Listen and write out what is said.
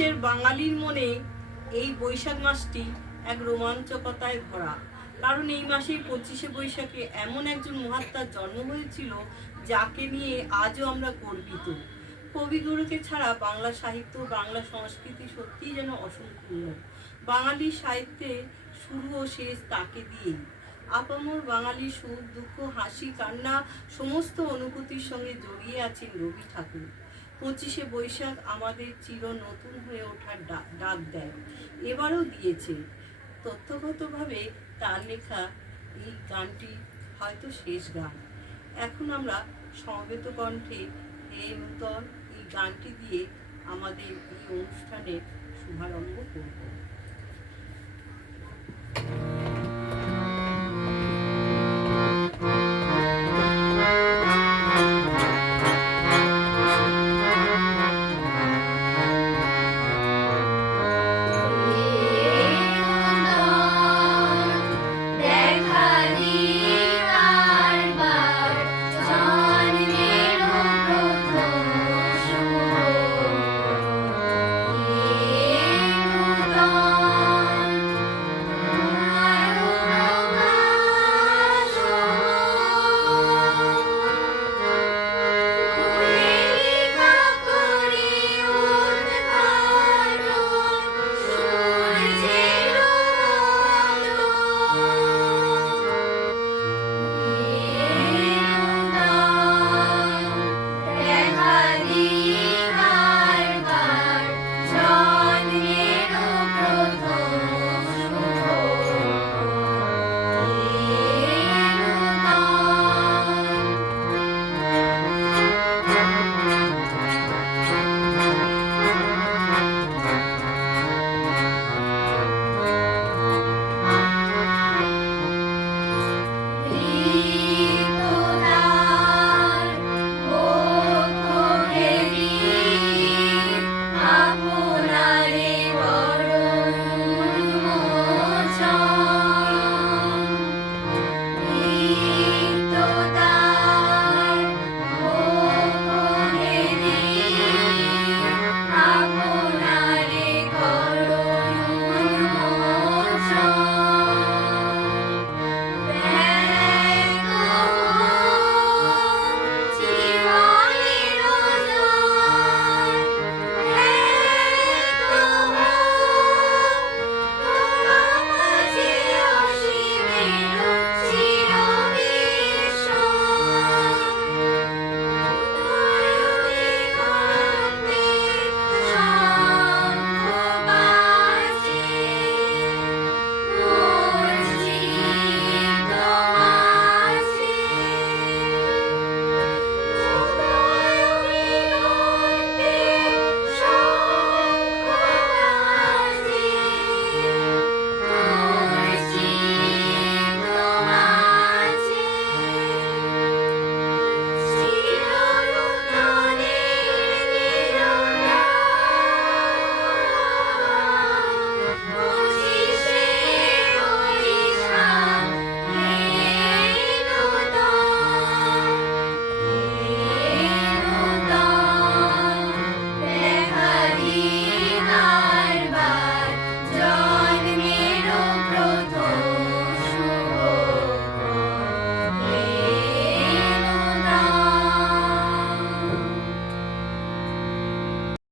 দেশের বাঙালির মনে এই বৈশাখ মাসটি এক রোমাঞ্চকতায় ভরা। কারণ এই মাসেই 25শে বৈশাখে এমন একজন মহাত্মার জন্ম হয়েছিল যাকে নিয়ে আজও আমরা গর্বিত। কবিগুরুকে ছাড়া বাংলা সাহিত্য, বাংলা সংস্কৃতি সত্যিই যেন অসম্পূর্ণ। বাঙালি সাহিত্যে শুরু ও শেষ তাকে দিয়েই। আপামর বাঙালি সুখ, দুঃখ, হাসি, কান্না সমস্ত অনুভূতির সঙ্গে জড়িয়ে আছেন রবি ঠাকুর। 25শে বৈশাখ আমাদের চির নতুন হয়ে ওঠার ডাক দেয়, এবারও দিয়েছে। তথ্যগতভাবে তার লেখা এই গানটি হয়তো শেষ গান। এখন আমরা সমবেত কণ্ঠে হে নূতন এই গানটি দিয়ে আমাদের এই অনুষ্ঠানের শুভারম্ভ করব।